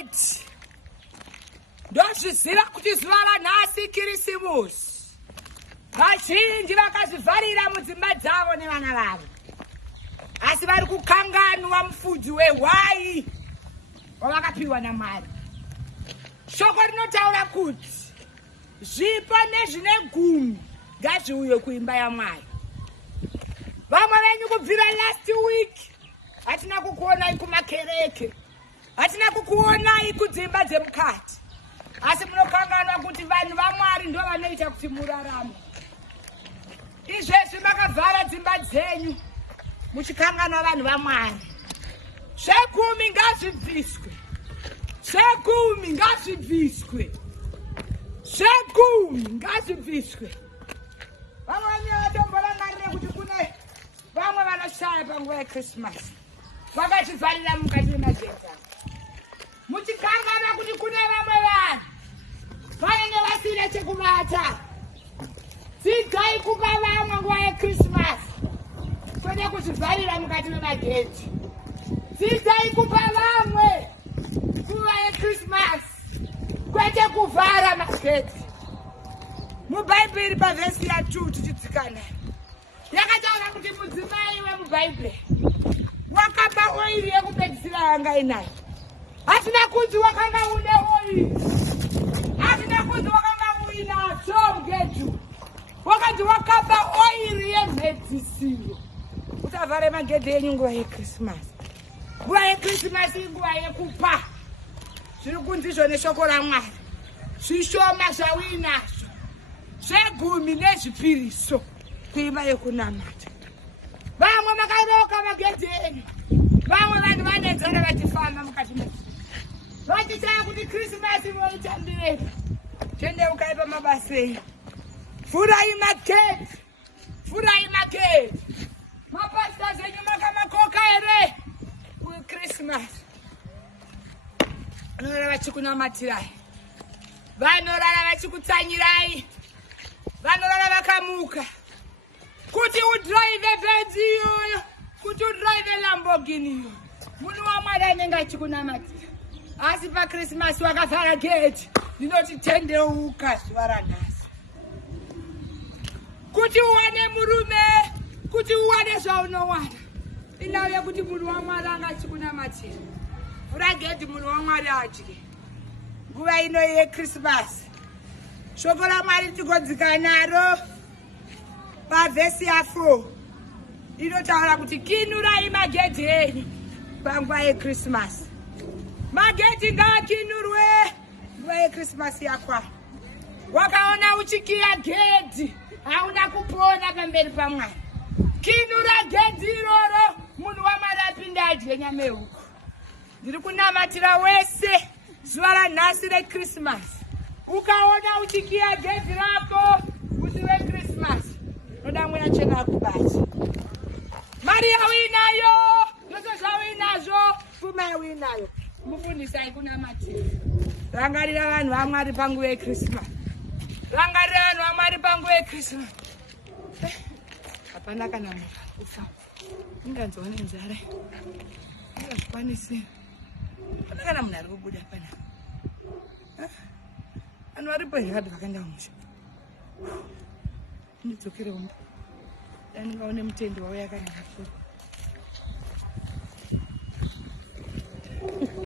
right. Ndozviziva kuti zuva ranhasi Kirisimusi. Vazhinji vakazvivharira mudzimba dzavo nevana vavo. Asi vari kukanganwa mufudzi wehwai wavakapiwa naMwari. Shoko rinotaura kuti zvipo nezvine gumi ngazviuye kuimba yaMwari. Vamwe venyu kubvira last week hatina kukuonai kumakereke, hatina kukuonai kudzimba dzemukati, asi munokanganwa kuti vanhu vaMwari ndo vanoita kuti murarame. Izvezvi makavhara dzimba dzenyu muchikanganwa vanhu vaMwari. Zvegumi ngazvibviswe, zvegumi ngazvibviswe, zvegumi ngazvibviswe. Vamwe vanhu vatomborangarire kuti kune vamwe vanoshaya panguva yeChristmas, vakachivharira mukati memagedhi. Muchikangana kuti kune vamwe vanhu vanenge vasina chekubata. Dzidzai kupa vamwe nguva yeChristmas, kwete kuzvivharira mukati memagedhi. Dzidzai kupa vamwe nguva yeChristmas, kwete kuvhara magedhi. MuBhaibheri pavhesi ya2 tichitsikana yakataura kuti mudzimai wemubhaibheri wakapa oiri yekupedzisira yanga inayo. Hatina kunzi wakanga une oiri, hatina kunzi wakanga uinacho mugeju, wakanzi wakapa oiri yemhedzisiro. Usavhare magedhi enyu nguva yeChristmas. Nguva yeChristmas inguva yekupa. Zviri kunzizvo neshoko raMwari. Zvishoma zvauinazvo, zvegumi nezvipiriso kuimba yekunamata. Vamwe makaroka magedhi enyu, vamwe vanhu vanenzara vachifamba mukati mezvo, vachitaya kuti Krismasi moitambirei. Tendeukai pamabasa enyu. Vhurayi magedhi, vhurayi magedhi. Mapasitors enyu makamakoka here kuChristmas? Vanorara vachikunamatirai, vanorara vachikutsanyirai, vanorara vakamuka kuti udrive Benz iyoyo, kuti udrive Lamborghini iyoyo. Munhu waMwari anenge achikunamatira, asi paChristmas wakavhara gedhi. Ndinoti tendeuka zuva ranhasi, kuti uwane murume, kuti uwane zvaunowana. Inauya kuti munhu waMwari anga achikunamatira. Vhura gedhi, munhu waMwari adye. Nguva ino yeChristmas, shoko raMwari tigodzika naro pavhesi ya4 inotaura kuti kinurai magedhi enyu panguva yeChristmas. Magedhi ngaakinurwe nguva yeChristmas yakwana. Wakaona uchikiya gedhi, hauna kupona pamberi paMwari. Kinura gedhi iroro, munhu waMwari apinde adye nyama yehuku. Ndiri kunamatira wese zuva ranhasi reChristmas. Ukaona uchikiya gedhi rako musi weChristmas, noda mweya chena akubati. Mari yauinayo, zvose zvauinazvo, pfuma yauinayo, mufundisai kunamatira. Rangarira vanhu vaMwari panguva yeChristmas. Rangarira vanhu vaMwari panguva yeChristmas. Hapana kana munhu kufa. Inganzwa nenzara. Ingazvikwanisi. Hapana kana munhu ari kubuda pana. Vanhu varipo here vakaenda musha. Ndidzokere umba. Dani vaone mutende wauya kana kakuru.